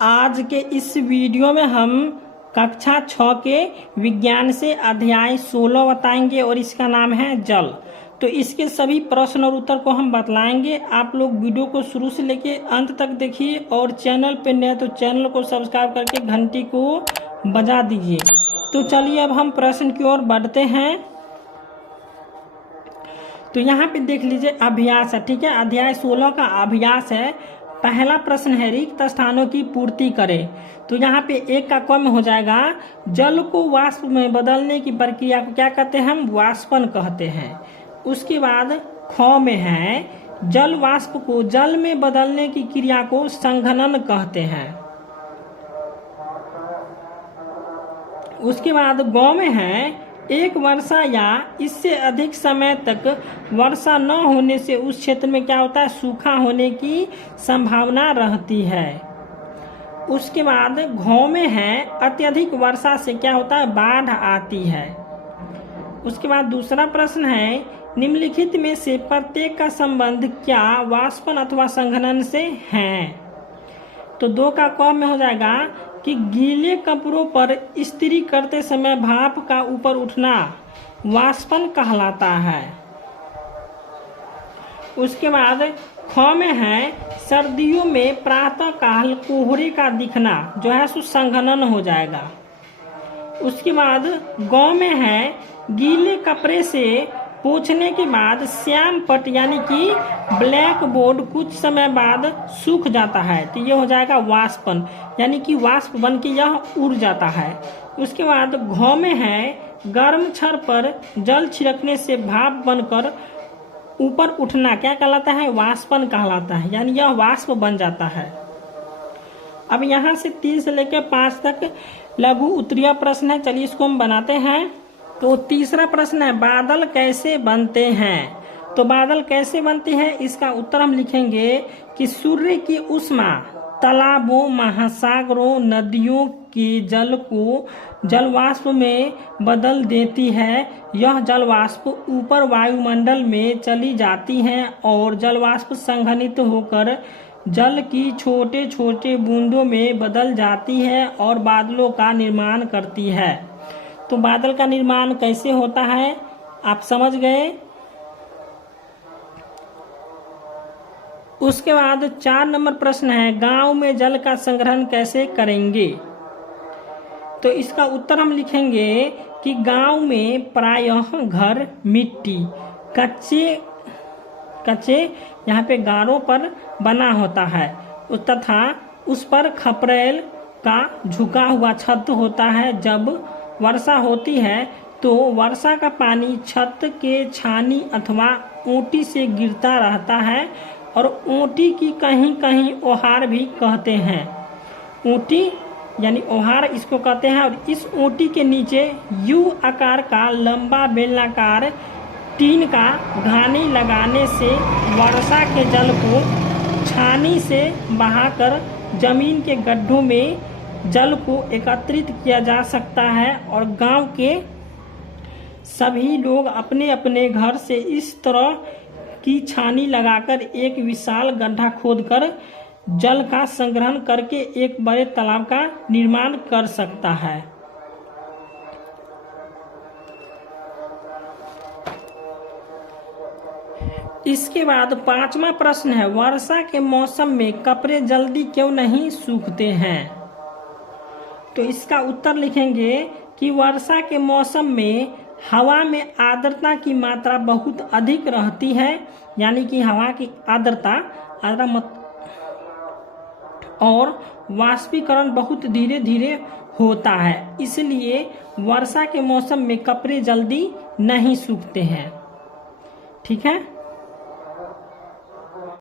आज के इस वीडियो में हम कक्षा 6 के विज्ञान से अध्याय 16 बताएंगे और इसका नाम है जल। तो इसके सभी प्रश्न और उत्तर को हम बतलाएंगे। आप लोग वीडियो को शुरू से लेके अंत तक देखिए और चैनल पे नए तो चैनल को सब्सक्राइब करके घंटी को बजा दीजिए। तो चलिए अब हम प्रश्न की ओर बढ़ते हैं। तो यहाँ पे देख लीजिए अभ्यास है, ठीक है। अध्याय 16 का अभ्यास है। पहला प्रश्न है रिक्त स्थानों की पूर्ति करें। तो यहाँ पे एक का क में हो जाएगा जल को वाष्प में बदलने की प्रक्रिया को क्या कहते हैं, हम वाष्पन कहते हैं। उसके बाद ख में है जल वाष्प को जल में बदलने की क्रिया को संघनन कहते हैं। उसके बाद ग में है एक वर्षा या इससे अधिक समय तक वर्षा न होने से उस क्षेत्र में क्या होता है, सूखा होने की संभावना रहती है। उसके बाद घ में है अत्यधिक वर्षा से क्या होता है, बाढ़ आती है। उसके बाद दूसरा प्रश्न है निम्नलिखित में से प्रत्येक का संबंध क्या वाष्पन अथवा संघनन से है। तो 2 का क में हो जाएगा कि गीले कपड़ों पर इस्त्री करते समय भाप का ऊपर उठना वाष्पन कहलाता है। उसके बाद ख में है सर्दियों में प्रातः काल कोहरे का दिखना जो है सो संघनन हो जाएगा। उसके बाद ग में है गीले कपड़े से पोंछने के बाद श्याम पट यानी कि ब्लैक बोर्ड कुछ समय बाद सूख जाता है। तो ये हो जाएगा वाष्पन यानी कि वाष्प बन के यह उड़ जाता है। उसके बाद घ में है गर्म छड़ पर जल छिड़कने से भाप बनकर ऊपर उठना क्या कहलाता है, वाष्पन कहलाता है, यानी यह वाष्प बन जाता है। अब यहाँ से 3 से लेकर 5 तक लघु उत्तरीय प्रश्न है। चलिए इसको हम बनाते हैं। तो तीसरा प्रश्न है बादल कैसे बनते हैं। तो बादल कैसे बनते हैं, इसका उत्तर हम लिखेंगे कि सूर्य की ऊष्मा तालाबों, महासागरों, नदियों के जल को जलवाष्प में बदल देती है। यह जलवाष्प ऊपर वायुमंडल में चली जाती है और जलवाष्प संघनित होकर जल की छोटे छोटे बूंदों में बदल जाती है और बादलों का निर्माण करती है। तो बादल का निर्माण कैसे होता है आप समझ गए। उसके बाद 4 नंबर प्रश्न है गांव में जल का संग्रहण कैसे करेंगे। तो इसका उत्तर हम लिखेंगे कि गांव में प्रायः घर मिट्टी कच्चे यहाँ पे गारों पर बना होता है तथा उस पर खपरेल का झुका हुआ छत होता है। जब वर्षा होती है तो वर्षा का पानी छत के छानी अथवा ऊंटी से गिरता रहता है और ऊंटी की कहीं कहीं ओहार भी कहते हैं। ऊंटी यानी ओहार इसको कहते हैं। और इस ऊंटी के नीचे यू आकार का लंबा बेलनाकार टीन का घानी लगाने से वर्षा के जल को छानी से बहाकर जमीन के गड्ढों में जल को एकत्रित किया जा सकता है। और गांव के सभी लोग अपने अपने घर से इस तरह की छानी लगाकर एक विशाल गड्ढा खोदकर जल का संग्रहण करके एक बड़े तालाब का निर्माण कर सकता है। इसके बाद 5वां प्रश्न है वर्षा के मौसम में कपड़े जल्दी क्यों नहीं सूखते हैं। तो इसका उत्तर लिखेंगे कि वर्षा के मौसम में हवा में आर्द्रता की मात्रा बहुत अधिक रहती है, यानी कि हवा की आर्द्रता और वाष्पीकरण बहुत धीरे धीरे होता है, इसलिए वर्षा के मौसम में कपड़े जल्दी नहीं सूखते हैं। ठीक है।